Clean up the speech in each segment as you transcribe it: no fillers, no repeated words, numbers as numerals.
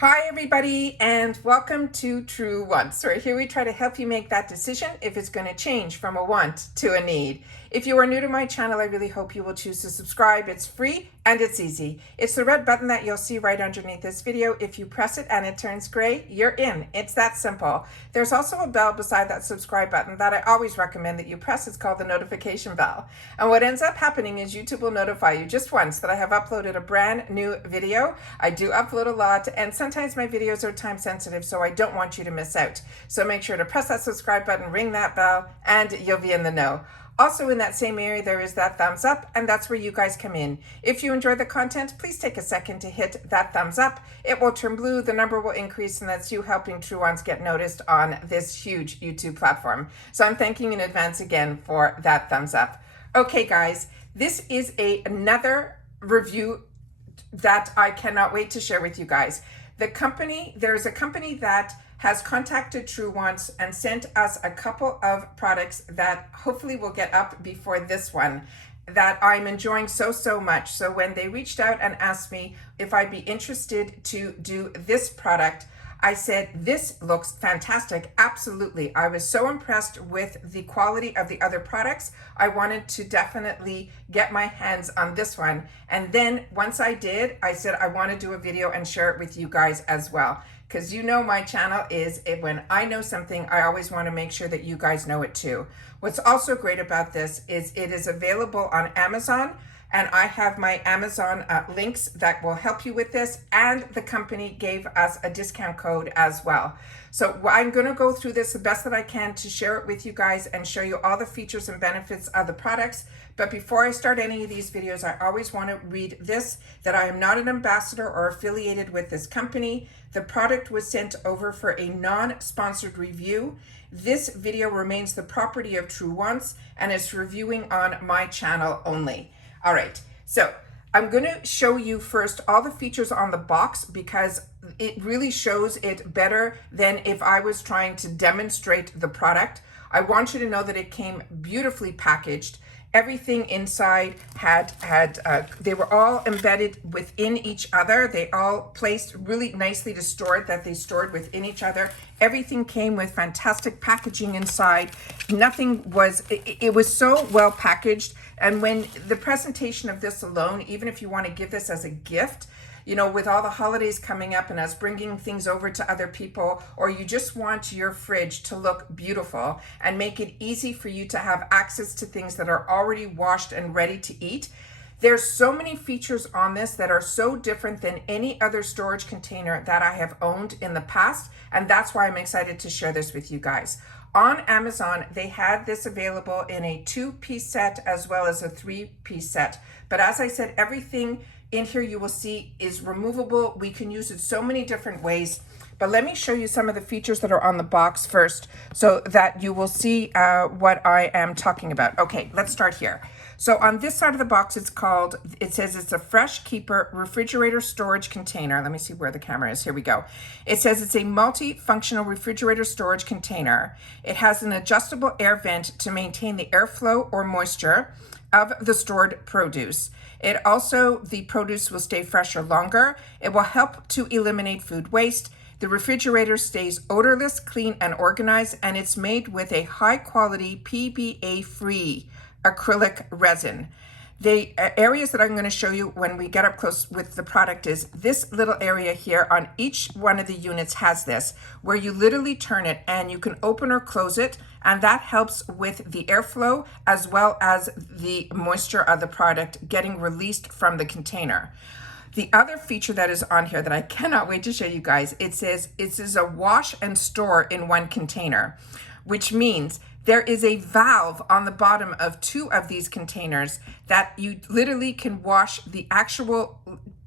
Hi everybody and welcome to True Wants, where here we try to help you make that decision if it's going to change from a want to a need. If you are new to my channel, I really hope you will choose to subscribe. It's free and it's easy. It's the red button that you'll see right underneath this video. If you press it and it turns gray, you're in. It's that simple. There's also a bell beside that subscribe button that I always recommend that you press. It's called the notification bell. And what ends up happening is YouTube will notify you just once that I have uploaded a brand new video. I do upload a lot, and sometimes my videos are time sensitive, so I don't want you to miss out. So make sure to press that subscribe button, ring that bell, and you'll be in the know. Also in that same area, there is that thumbs up, and that's where you guys come in. If you enjoy the content, please take a second to hit that thumbs up. It will turn blue, the number will increase, and that's you helping True Ones get noticed on this huge YouTube platform. So I'm thanking in advance again for that thumbs up. Okay guys, this is another review that I cannot wait to share with you guys. There's a company that has contacted True Wants and sent us a couple of products that hopefully will get up before this one that I'm enjoying so much. So when they reached out and asked me if I'd be interested to do this product, I said, this looks fantastic. Absolutely. I was so impressed with the quality of the other products. I wanted to definitely get my hands on this one. And then once I did, I said, I want to do a video and share it with you guys as well. Because you know my channel is, when I know something, I always want to make sure that you guys know it too. What's also great about this is it is available on Amazon. And I have my Amazon links that will help you with this, and the company gave us a discount code as well. So I'm going to go through this the best that I can to share it with you guys and show you all the features and benefits of the products. But before I start any of these videos, I always want to read this, that I am not an ambassador or affiliated with this company. The product was sent over for a non-sponsored review. This video remains the property of True Wants and is reviewing on my channel only. All right, so I'm going to show you first all the features on the box because it really shows it better than if I was trying to demonstrate the product. I want you to know that it came beautifully packaged. Everything inside they were all embedded within each other. They all placed really nicely to store it, that they stored within each other. Everything came with fantastic packaging inside. Nothing was, it was so well packaged. And when the presentation of this alone, even if you want to give this as a gift, you know, with all the holidays coming up and us bringing things over to other people, or you just want your fridge to look beautiful and make it easy for you to have access to things that are already washed and ready to eat. There's so many features on this that are so different than any other storage container that I have owned in the past, and that's why I'm excited to share this with you guys. On Amazon, they had this available in a 2-piece set as well as a 3-piece set. But as I said, everything in here you will see is removable. We can use it so many different ways. But let me show you some of the features that are on the box first so that you will see what I am talking about. Okay, let's start here. So on this side of the box, it says it's a Fresh Keeper refrigerator storage container. Let me see where the camera is. Here we go. It says it's a multi-functional refrigerator storage container. It has an adjustable air vent to maintain the airflow or moisture of the stored produce. The produce will stay fresher longer. It will help to eliminate food waste. The refrigerator stays odorless, clean, and organized, and it's made with a high-quality BPA-free acrylic resin. The areas that I'm going to show you when we get up close with the product is this little area here on each one of the units has this, where you literally turn it and you can open or close it, and that helps with the airflow as well as the moisture of the product getting released from the container. The other feature that is on here that I cannot wait to show you guys, it says it is a wash and store in one container, which means there is a valve on the bottom of 2 of these containers that you literally can wash the actual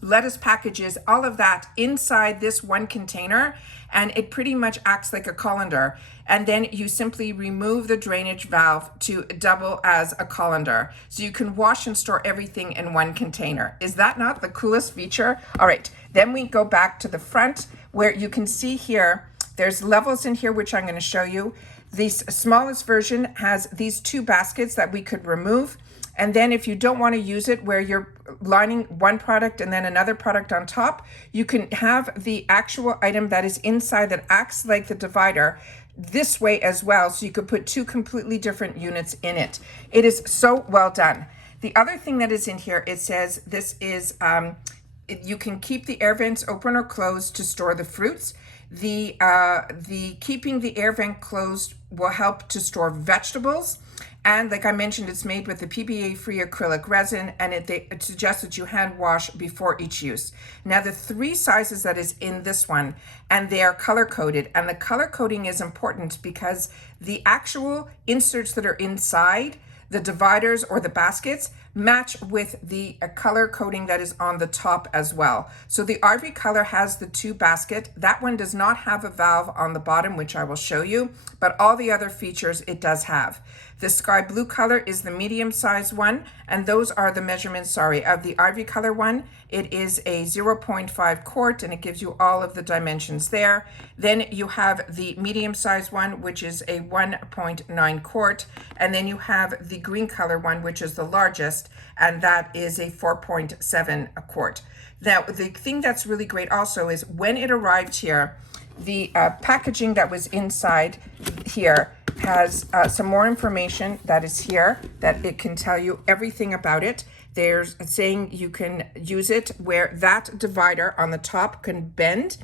lettuce packages, all of that inside this one container, and it pretty much acts like a colander. And then you simply remove the drainage valve to double as a colander. So you can wash and store everything in one container. Is that not the coolest feature? All right, then we go back to the front where you can see here, there's levels in here, which I'm going to show you. The smallest version has these 2 baskets that we could remove. And then if you don't want to use it where you're lining one product and then another product on top, you can have the actual item that is inside that acts like the divider this way as well. So you could put two completely different units in it. It is so well done. The other thing that is in here, it says this is, you can keep the air vents open or closed to store the fruits. The keeping the air vent closed will help to store vegetables. And like I mentioned, it's made with the BPA-free acrylic resin, and it suggests that you hand wash before each use. Now, the 3 sizes that is in this one, and they are color coded, and the color coding is important because the actual inserts that are inside the dividers or the baskets match with the color coding that is on the top as well. So the RV color has the 2 basket. That one does not have a valve on the bottom, which I will show you, but all the other features it does have. The sky blue color is the medium size one, and those are the measurements, of the RV color one. It is a 0.5 quart, and it gives you all of the dimensions there. Then you have the medium size one, which is a 1.9 quart, and then you have the green color one, which is the largest, and that is a 4.7 quart. Now, the thing that's really great also is when it arrived here, the packaging that was inside here has some more information that is here, that it can tell you everything about it. There's saying you can use it where that divider on the top can bend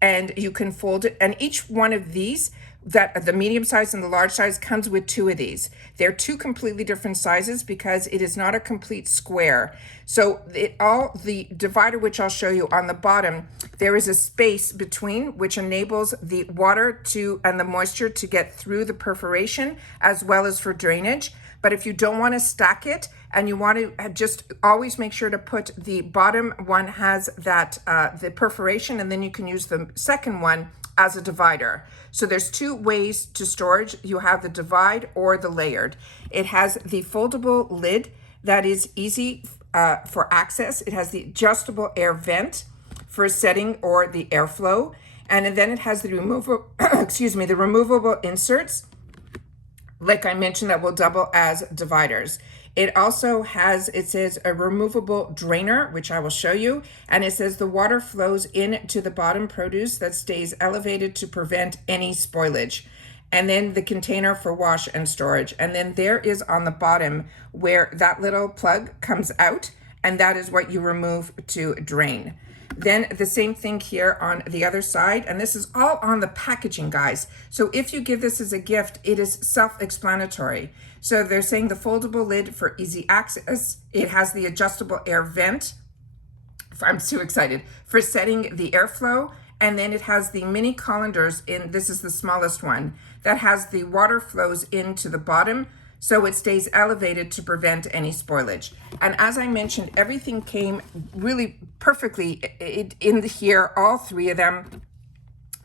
and you can fold it. And each one of these, that the medium size and the large size, comes with 2 of these. They're 2 completely different sizes because it is not a complete square. So the divider, which I'll show you on the bottom, there is a space between which enables the water and the moisture to get through the perforation as well as for drainage. But if you don't want to stack it and you want to just always make sure to put the bottom one has that the perforation, and then you can use the second one as a divider. So there's 2 ways to storage. You have the divide or the layered. It has the foldable lid that is easy for access. It has the adjustable air vent for setting or the airflow. And then it has the the removable inserts, like I mentioned, that will double as dividers. It also has, it says, a removable drainer, which I will show you. And it says the water flows into the bottom produce that stays elevated to prevent any spoilage. And then the container for wash and storage. And then there is on the bottom where that little plug comes out, and that is what you remove to drain. Then the same thing here on the other side, and this is all on the packaging, guys. So if you give this as a gift, it is self-explanatory. So they're saying the foldable lid for easy access. It has the adjustable air vent. I'm too excited for setting the airflow. And then it has the mini colanders in, this is the smallest one, that has the water flows into the bottom, so it stays elevated to prevent any spoilage. And as I mentioned, everything came really perfectly in here, all 3 of them.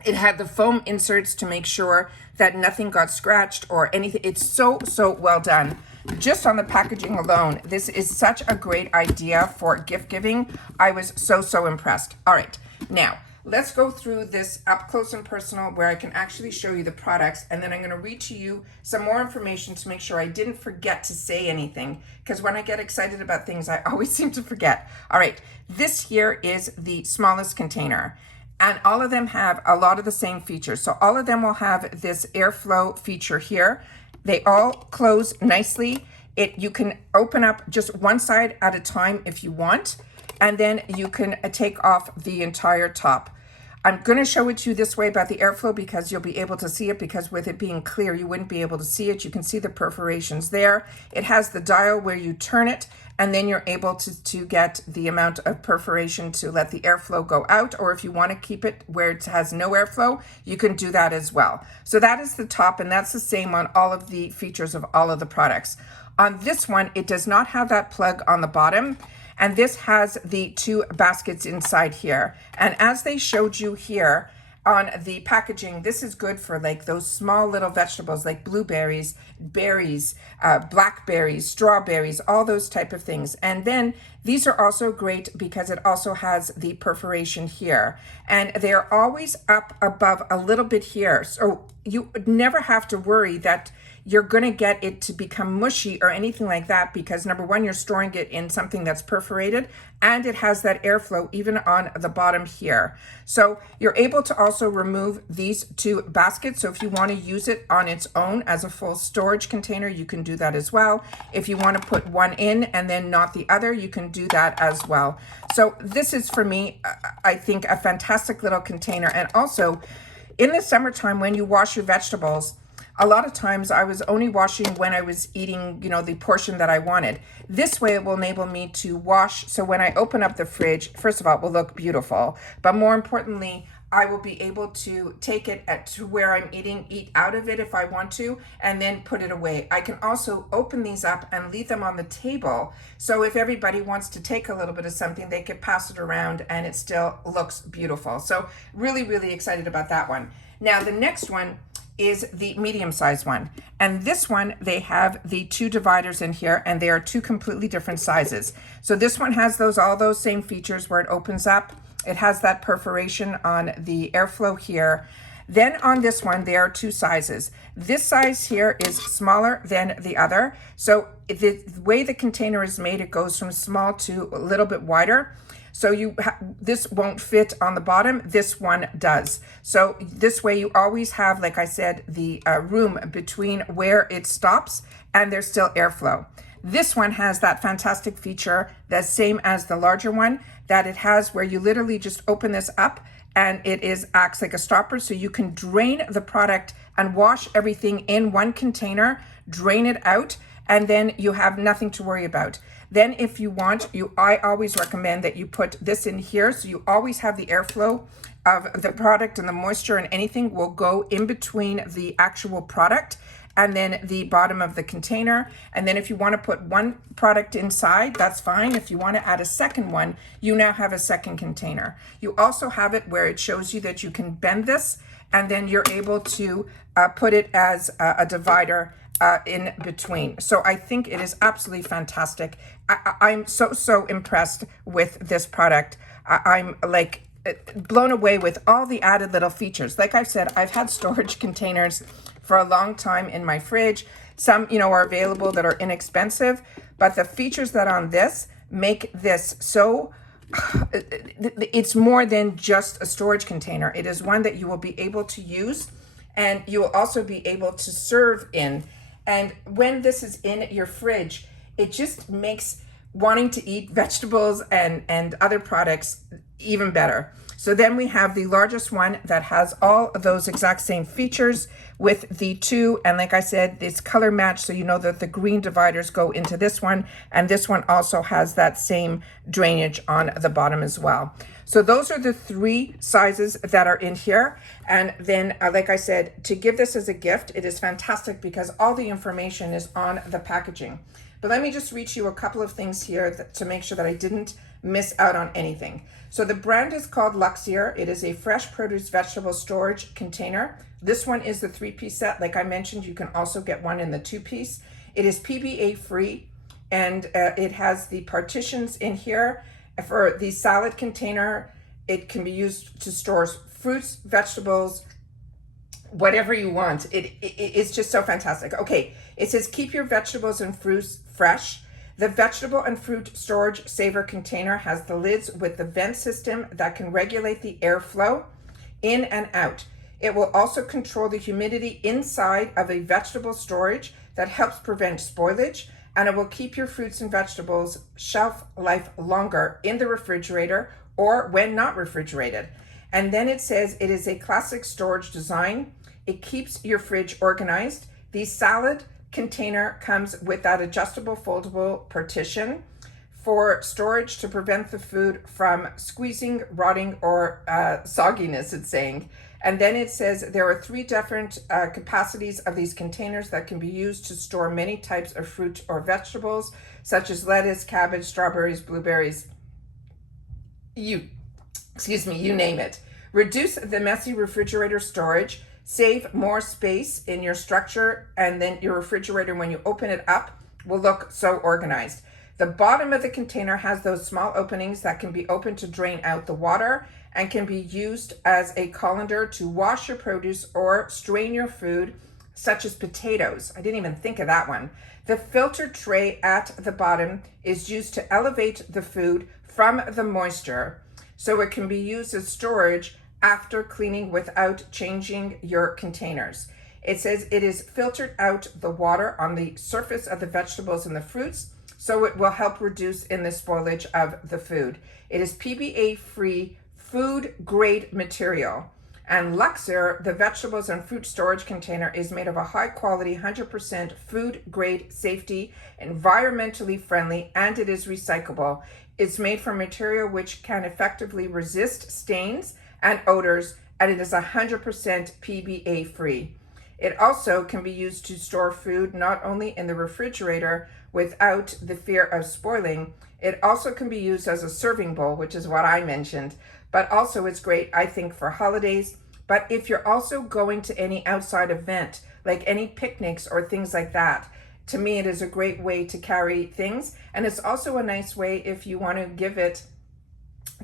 It had the foam inserts to make sure that nothing got scratched or anything. It's so well done. Just on the packaging alone, this is such a great idea for gift giving. I was so impressed. All right, now let's go through this up close and personal where I can actually show you the products, and then I'm going to read to you some more information to make sure I didn't forget to say anything, because when I get excited about things, I always seem to forget. All right, this here is the smallest container, and all of them have a lot of the same features. So all of them will have this airflow feature here. They all close nicely. You can open up just one side at a time if you want, and then you can take off the entire top. I'm going to show it to you this way about the airflow because you'll be able to see it, because with it being clear, you wouldn't be able to see it. You can see the perforations there. It has the dial where you turn it, and then you're able to get the amount of perforation to let the airflow go out, or if you want to keep it where it has no airflow, you can do that as well. So that is the top, and that's the same on all of the features of all of the products. On this one, it does not have that plug on the bottom. And this has the 2 baskets inside here. And as they showed you here on the packaging, this is good for like those small little vegetables like blueberries, berries, blackberries, strawberries, all those type of things. And then these are also great because it also has the perforation here. And they're always up above a little bit here. So you never have to worry that you're going to get it to become mushy or anything like that, because number one, you're storing it in something that's perforated, and it has that airflow even on the bottom here. So you're able to also remove these two baskets. So if you want to use it on its own as a full storage container, you can do that as well. If you want to put one in and then not the other, you can do that as well. So this is, for me, I think, a fantastic little container. And also in the summertime, when you wash your vegetables, a lot of times I was only washing when I was eating, you know, the portion that I wanted. This way it will enable me to wash. So when I open up the fridge, first of all, it will look beautiful, but more importantly, I will be able to take it to where I'm eating, eat out of it if I want to, and then put it away. I can also open these up and leave them on the table. So if everybody wants to take a little bit of something, they could pass it around and it still looks beautiful. So really, really excited about that one. Now, the next one is the medium-sized one. And this one, they have the two dividers in here, and they are two completely different sizes. So this one has all those same features where it opens up. It has that perforation on the airflow here. Then on this one, there are two sizes. This size here is smaller than the other. So the way the container is made, it goes from small to a little bit wider. So this won't fit on the bottom, this one does. So this way you always have, like I said, the room between where it stops and there's still airflow. This one has that fantastic feature, the same as the larger one, that it has where you literally just open this up and it acts like a stopper, so you can drain the product and wash everything in one container, drain it out, and then you have nothing to worry about. Then if you want, I always recommend that you put this in here, so you always have the airflow of the product, and the moisture and anything will go in between the actual product and then the bottom of the container. And then if you want to put one product inside, that's fine. If you want to add a second one, you now have a second container. You also have it where it shows you that you can bend this, and then you're able to put it as a divider in between. So I think it is absolutely fantastic. I'm so impressed with this product. I'm like blown away with all the added little features. Like I've said, I've had storage containers for a long time in my fridge. Some, you know, are available that are inexpensive, but the features that on this make this so, it's more than just a storage container. It is one that you will be able to use, and you will also be able to serve in. And when this is in your fridge, it just makes wanting to eat vegetables and other products even better. So then we have the largest one that has all of those exact same features with the two, and like I said, it's color matched, so you know that the green dividers go into this one, and this one also has that same drainage on the bottom as well. So those are the three sizes that are in here. And then, like I said, to give this as a gift, it is fantastic because all the information is on the packaging. But let me just read you a couple of things here to make sure that I didn't miss out on anything. So the brand is called LUXEAR. It is a fresh produce vegetable storage container. This one is the 3-piece set. Like I mentioned, you can also get one in the 2-piece. It is BPA-free, and it has the partitions in here. For the salad container, it can be used to store fruits, vegetables, whatever you want. It's just so fantastic. Okay, it says keep your vegetables and fruits fresh. The vegetable and fruit storage saver container has the lids with the vent system that can regulate the airflow in and out. It will also control the humidity inside of a vegetable storage that helps prevent spoilage, and it will keep your fruits and vegetables shelf life longer in the refrigerator or when not refrigerated. And then it says it is a classic storage design. It keeps your fridge organized. The salad container comes with that adjustable foldable partition for storage to prevent the food from squeezing, rotting, or sogginess, it's saying. And then it says there are 3 different capacities of these containers that can be used to store many types of fruit or vegetables, such as lettuce, cabbage, strawberries, blueberries, you name it. Reduce the messy refrigerator storage, save more space in your structure, and then your refrigerator, when you open it up, will look so organized. The bottom of the container has those small openings that can be opened to drain out the water and can be used as a colander to wash your produce or strain your food such as potatoes. I didn't even think of that one. The filter tray at the bottom is used to elevate the food from the moisture, so it can be used as storage after cleaning without changing your containers. It says it is filtered out the water on the surface of the vegetables and the fruits, so it will help reduce in the spoilage of the food. It is BPA-free food grade material. And LUXEAR, the vegetables and fruit storage container, is made of a high quality, 100% food grade, safety, environmentally friendly, and it is recyclable. It's made from material which can effectively resist stains and odors, and it is 100% PBA free. It also can be used to store food not only in the refrigerator without the fear of spoiling, it also can be used as a serving bowl, which is what I mentioned, but also it's great, I think, for holidays. But if you're also going to any outside event, like any picnics or things like that, to me, it is a great way to carry things. And it's also a nice way if you want to give it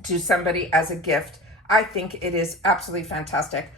to somebody as a gift. I think it is absolutely fantastic.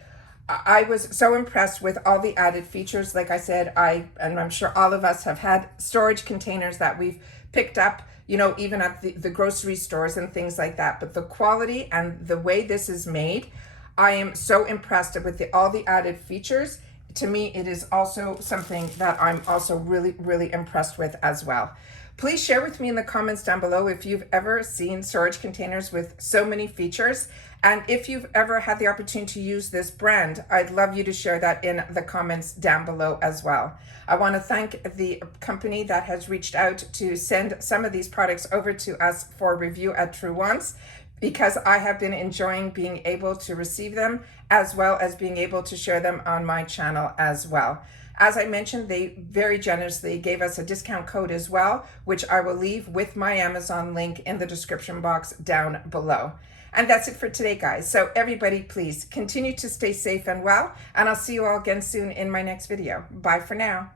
I was so impressed with all the added features. Like I said, and I'm sure all of us have had storage containers that we've picked up, you know, even at the grocery stores and things like that. But the quality and the way this is made, I am so impressed with all the added features. To me, it is also something that I'm also really, really impressed with as well. Please share with me in the comments down below if you've ever seen storage containers with so many features. And if you've ever had the opportunity to use this brand, I'd love you to share that in the comments down below as well. I want to thank the company that has reached out to send some of these products over to us for review at True Wants, because I have been enjoying being able to receive them as well as being able to share them on my channel as well. As I mentioned, they very generously gave us a discount code as well, which I will leave with my Amazon link in the description box down below. And that's it for today, guys. So everybody, please continue to stay safe and well, and I'll see you all again soon in my next video. Bye for now.